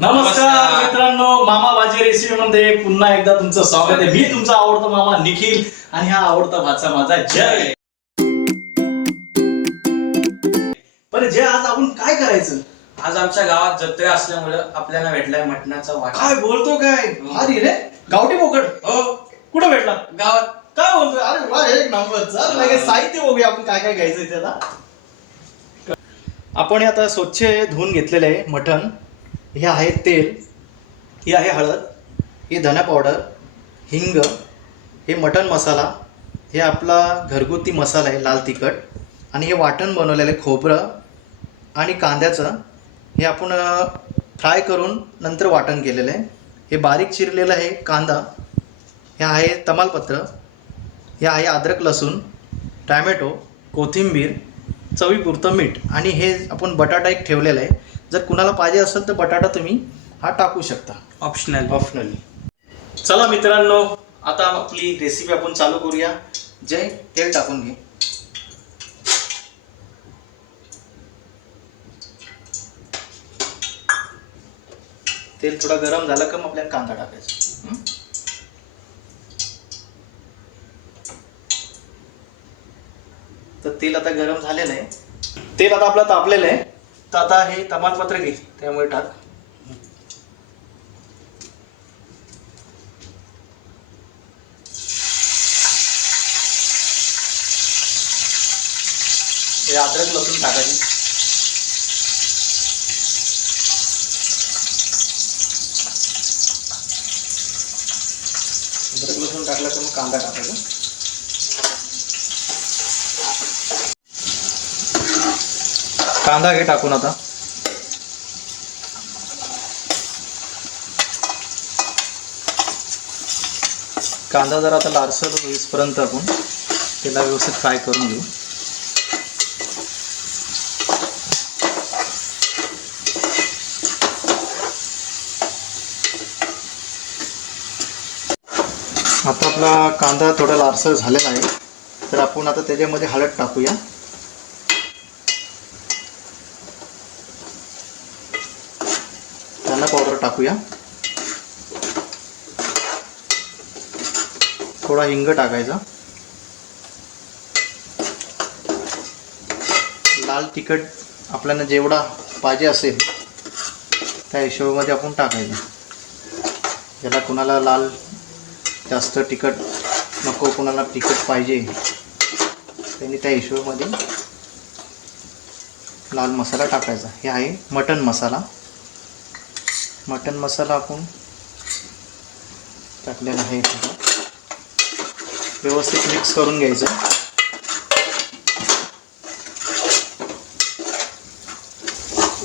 नमस्कार मित्रांनो, मामा भाजी रेसिपी मध्ये पुन्हा एकदा तुमचं स्वागत आहे. मी तुमचा आवडता मामा निखिल आणि हा आवडता भाचा माझा जय. बरं जय, आज आपण काय करायचं? आज आमच्या गावात जत्रा असल्यामुळे आपल्याला भेटलाय मटणाचा वाटा. काय बोलतो काय? भारी रे, गावठी बोकड. हो, कुठं भेटला? गावात. काय बोलतोय? अरे वा, एक नंबर. चल लगेच साहित्य बघूया आपण काय काय घ्यायचंय त्याला. आपण हे आता स्वच्छ धुवून घेतलेलं आहे मटण. हे आहे तेल, ही आहे हळद, ही धना पावडर, हिंग, हे मटण मसाला, हे आपला घरगुती मसाला आहे लाल तिखट, आणि हे वाटण बनवलेलं आहे खोबरं आणि कांद्याचं. हे आपण फ्राय करून नंतर वाटण केलेलं आहे. हे बारीक चिरलेलं आहे कांदा, हे आहे तमालपत्र, हे आहे अद्रक लसूण, टॅमॅटो, कोथिंबीर, चवीपुरतं मीठ, आणि हे आपण बटाटा एक ठेवलेला आहे. जर कुणाला पाहिजे असेल तर बटाटा तुम्ही हा टाकू शकता, ऑप्शनली. चला मित्रांनो, आता आपली रेसिपी आपण चालू करूया. जय, तेल टाकून घे. तेल थोडा गरम झाला का मग आपल्याला कांदा टाकायचा. तर तेल आता गरम झालेलं आहे. तेल आता आपलं तापलेलं आहे. तर आता हे तमालपत्र घे, त्यामुळे टाक. हे अद्रक लसूण टाकायची. अद्रक लसूण टाकलं तर मग कांदा टाकायचा. कांदा घे टाकून आता. कांदा जर आता लालसर होईपर्यंत आपण त्याला व्यवस्थित फ्राय करून घेऊ. आता आपला कांदा थोडा लालसर झालेला आहे, तर आपण आता त्याच्यामध्ये हळद टाकूया. धना पावडर टाकूया. थोडा हिंग टाकायचा. लाल तिखट आपल्याला जेवढा पाहिजे असेल त्या हिशोबामध्ये आपण टाकायचं. ज्याला कुणाला लाल जास्त तिखट नको, कुणाला तिखट पाहिजे, त्यांनी त्या हिशोबामध्ये लाल मसाला टाकायचा. हे आहे मटण मसाला. मटण मसाला आपण टाकलेला आहे. व्यवस्थित मिक्स करून घ्यायचं.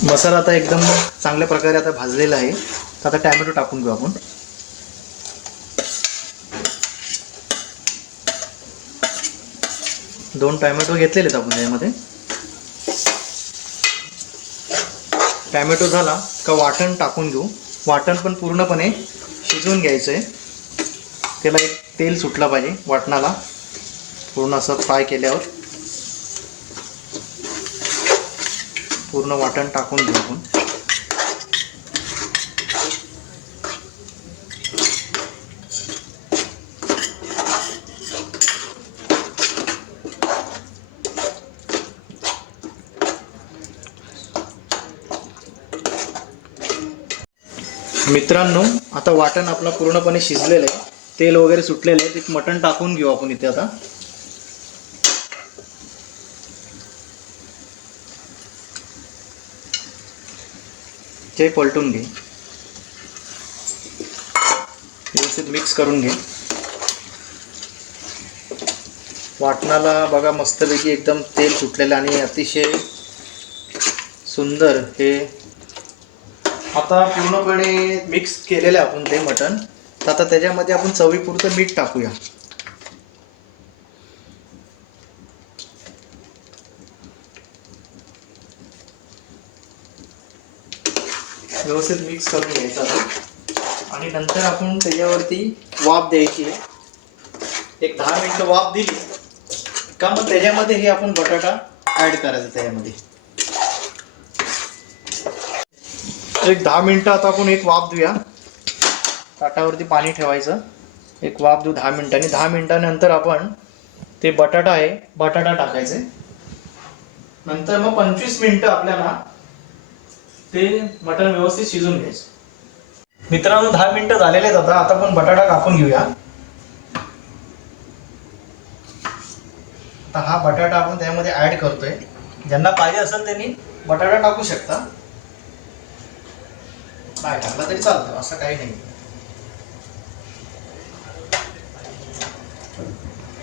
मसाला आता एकदम चांगल्या प्रकारे आता भाजलेला आहे. तर आता टॅमॅटो टाकून घेऊ आपण. दोन टॅमॅटो घेतलेले आहेत आपण त्यामध्ये. टॅमॅटो झाला का वाटण टाकून घेऊ. वाटण पण पूर्णपणे शिजवून घ्यायचं आहे. त्याला एक तेल सुटला पाहिजे वाटणाला, पूर्ण असं फ्राय केल्यावर. पूर्ण वाटण टाकून घेऊ आपण. मित्रांनो, आता वाटण आपलं पूर्णपणे शिजलेलं आहे, तेल वगैरे सुटलेलं आहे. ते मटण टाकून घेऊ आपण इथे आता. ते पलटून घे, व्यवस्थित मिक्स करून घे. वाटणाला बघा मस्तपैकी एकदम तेल सुटलेलं आणि अतिशय सुंदर हे आता पूर्णपणे मिक्स केलेलं आहे आपण ते मटण. तर आता त्याच्यामध्ये आपण चवीपुरतं मीठ टाकूया. व्यवस्थित मिक्स करून घ्यायचं आणि नंतर आपण त्याच्यावरती वाफ द्यायची आहे. एक 10 मिनिटं वाफ दिली का मग त्याच्यामध्ये हे आपण बटाटा ॲड करायचा त्याच्यामध्ये. एक 10 मिनिटं आता आपण एक वाफ देऊया. ताटावरती पाणी ठेवायचं, एक वाफ देऊ 10 मिनिटांनी. 10 मिनिटानंतर आपण ते बटाटा टाकायचे. नंतर मग 25 मिनिटं आपल्याला ते मटण व्यवस्थित शिजून घ्यायचं. मित्रांनो 10 मिनिटं झालेले आहेत. आता आपण बटाटा कापून घेऊया. आता हा बटाटा आपण त्यामध्ये ऍड करतोय. ज्यांना पाहिजे असेल त्यांनी बटाटा टाकू शकता, नाही टाकला तरी चालतं, असं काही नाही.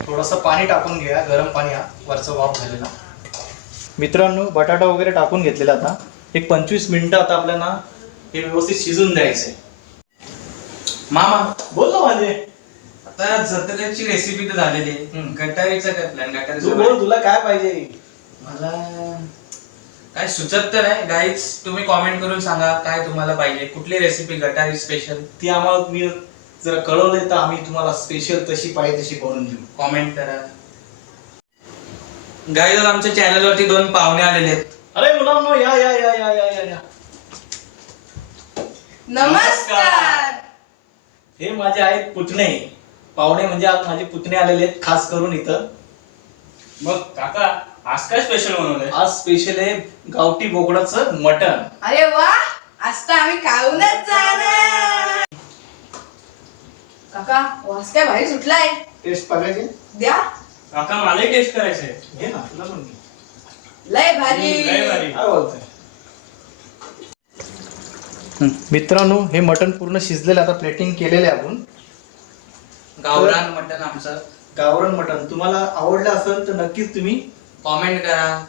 थोडंसं पाणी टाकून घ्या, गरम पाणी, हा वरचा वाफ झालेला. मित्रांनो बटाटा वगैरे टाकून घेतलेला. आता एक 25 मिनिटं आता आपल्याला हे व्यवस्थित शिजून द्यायचंय. मामा बोल ना माझे. आता जत्रेची रेसिपी तर झालेली आहे. गटारीचा काय प्लॅन? तू गटारीचा बोल, तुला काय पाहिजे? मला काय सुचत तर नाही. गाईज तुम्ही कॉमेंट करून सांगा काय तुम्हाला पाहिजे, कुठली रेसिपी गटारी स्पेशल ती आम्हाला तुम्ही जर कळवले तर आम्ही तुम्हाला स्पेशल तशी पाहिजे तशी बनवून देऊ. कॉमेंट करा. गाईज आमच्या चॅनलवरती 2 पाहुणे आलेले आहेत. अरे मुलांनो, या या या या या या या. नमस्कार. हे माझे आहेत पुतणे पाहुणे, म्हणजे आज माझे पुतणे आलेले आहेत खास करून इथं. मग काका आज काय स्पेशल बनवलंय? आज स्पेशल आहे गावठी बोकडाचं मटण. अरे वा, आज तर आम्ही खाऊनच जाणार. काका वास काय भारी सुटलाय. टेस्ट बघायचे? द्या. काका मलाही टेस्ट करायचंय. घे ना, तुला पण घे. लय भारी. लय भारी. काय बोलतोय? मित्रांनो हे मटण पूर्ण शिजलेलं, आता प्लेटिंग केलेलं आहे आपण. गावरान मटण आमचं. गावरान मटण तुम्हाला आवडलं असेल तर नक्कीच तुम्ही कॉमेंट करा,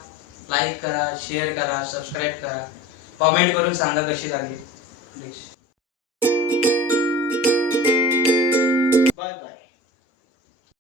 लाईक करा, शेअर करा, सबस्क्राईब करा. कॉमेंट करून सांगा कशी लागली डिश.